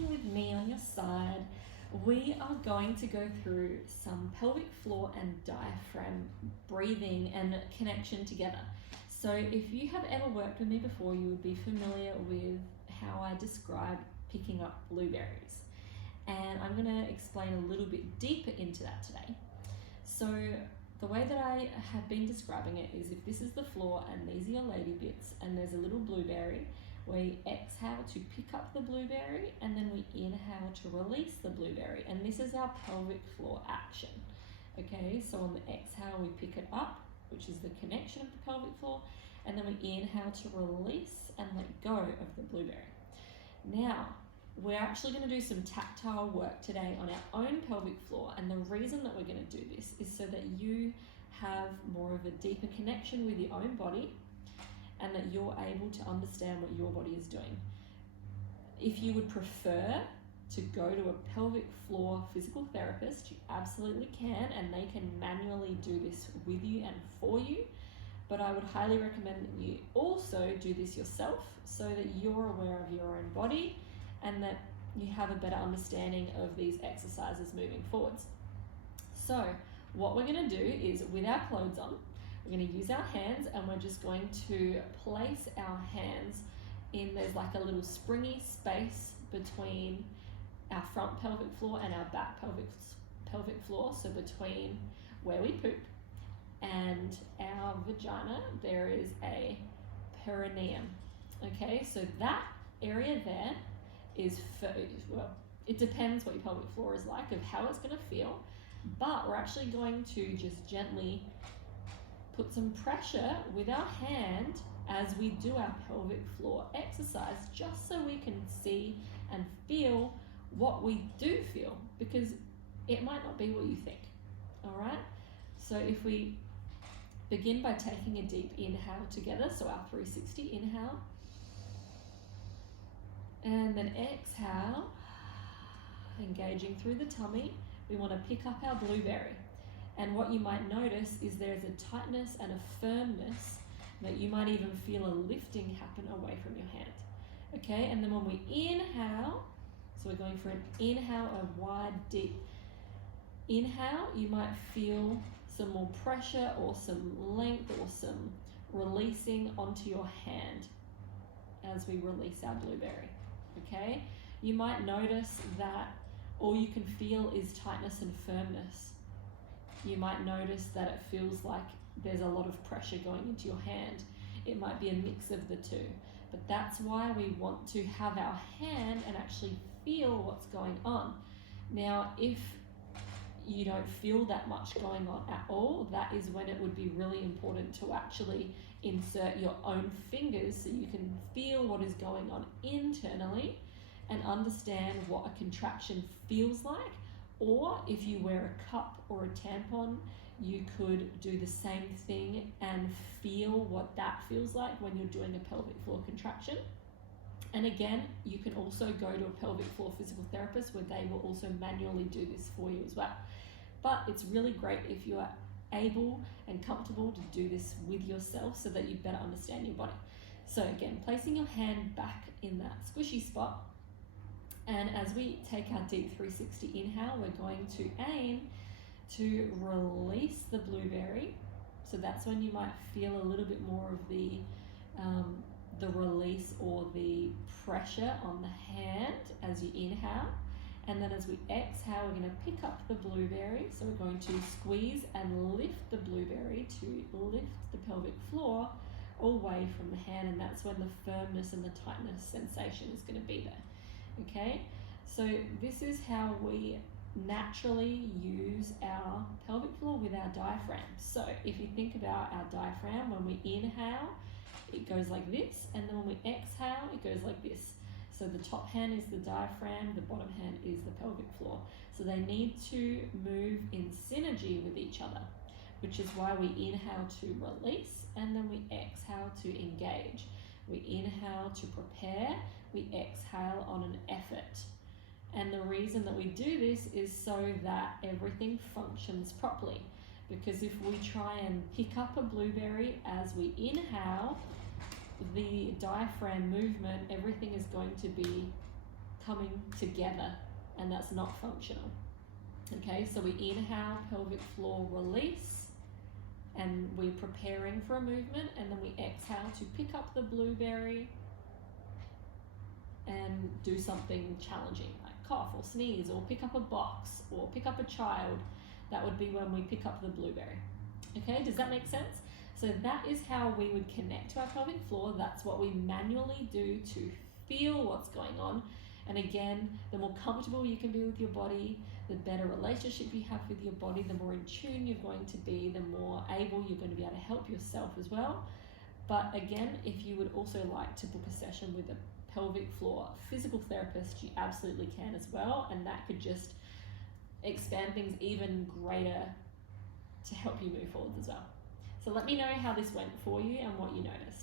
lying with me on your side, we are going to go through some pelvic floor and diaphragm breathing and connection together. So if you have ever worked with me before, you would be familiar with how I describe picking up blueberries. And I'm going to explain a little bit deeper into that today. So the way that I have been describing it is, if this is the floor and these are your lady bits and there's a little blueberry, we exhale to pick up the blueberry and then we inhale to release the blueberry. And this is our pelvic floor action. Okay, so on the exhale we pick it up, which is the connection of the pelvic floor, and then we inhale to release and let go of the blueberry. Now, we're actually going to do some tactile work today on our own pelvic floor, and the reason that we're going to do this is so that you have more of a deeper connection with your own body and that you're able to understand what your body is doing. If you would prefer to go to a pelvic floor physical therapist, you absolutely can, and they can manually do this with you and for you. But I would highly recommend that you also do this yourself so that you're aware of your own body and that you have a better understanding of these exercises moving forwards. So what we're going to do is, with our clothes on, we're going to use our hands and we're just going to place our hands in, there's like a little springy space between our front pelvic floor and our back pelvic floor. So between where we poop and our vagina, there is a perineum. Okay, so that area there is, well, it depends what your pelvic floor is like, of how it's going to feel, but we're actually going to just gently put some pressure with our hand as we do our pelvic floor exercise, just so we can see and feel what we do feel, because it might not be what you think. All right, so if we begin by taking a deep inhale together, so our 360 inhale, and then exhale, engaging through the tummy, we want to pick up our blueberry. And what you might notice is there's a tightness and a firmness that you might even feel a lifting happen away from your hand. Okay, and then when we inhale, so we're going for an inhale, a wide, deep inhale, you might feel some more pressure or some length or some releasing onto your hand as we release our blueberry. Okay, you might notice that all you can feel is tightness and firmness. You might notice that it feels like there's a lot of pressure going into your hand. It might be a mix of the two, but that's why we want to have our hand and actually feel what's going on. Now, if you don't feel that much going on at all, that is when it would be really important to actually insert your own fingers so you can feel what is going on internally and understand what a contraction feels like. Or if you wear a cup or a tampon, you could do the same thing and feel what that feels like when you're doing a pelvic floor contraction. And again, you can also go to a pelvic floor physical therapist where they will also manually do this for you as well. But it's really great if you are able and comfortable to do this with yourself so that you better understand your body. So again, placing your hand back in that squishy spot. And as we take our deep 360 inhale, we're going to aim to release the blueberry. So that's when you might feel a little bit more of the release or the pressure on the hand as you inhale. And then as we exhale, we're going to pick up the blueberry. So we're going to squeeze and lift the blueberry to lift the pelvic floor away from the hand. And that's when the firmness and the tightness sensation is going to be there. Okay, so this is how we naturally use our pelvic floor with our diaphragm. So if you think about our diaphragm, when we inhale, it goes like this, and then when we exhale, it goes like this. So the top hand is the diaphragm, the bottom hand is the pelvic floor. So they need to move in synergy with each other, which is why we inhale to release, and then we exhale to engage. We inhale to prepare, we exhale on an effort. And the reason that we do this is so that everything functions properly. Because if we try and pick up a blueberry as we inhale, the diaphragm movement, everything is going to be coming together, and that's not functional. Okay, so we inhale, pelvic floor release, and we're preparing for a movement, and then we exhale to pick up the blueberry and do something challenging, like cough or sneeze, or pick up a box, or pick up a child. That would be when we pick up the blueberry. Okay, does that make sense? So that is how we would connect to our pelvic floor. That's what we manually do to feel what's going on. And again, the more comfortable you can be with your body, the better relationship you have with your body, the more in tune you're going to be, the more able you're going to be able to help yourself as well. But again, if you would also like to book a session with a pelvic floor physical therapist, you absolutely can as well, and that could just expand things even greater to help you move forwards as well. So let me know how this went for you and what you noticed.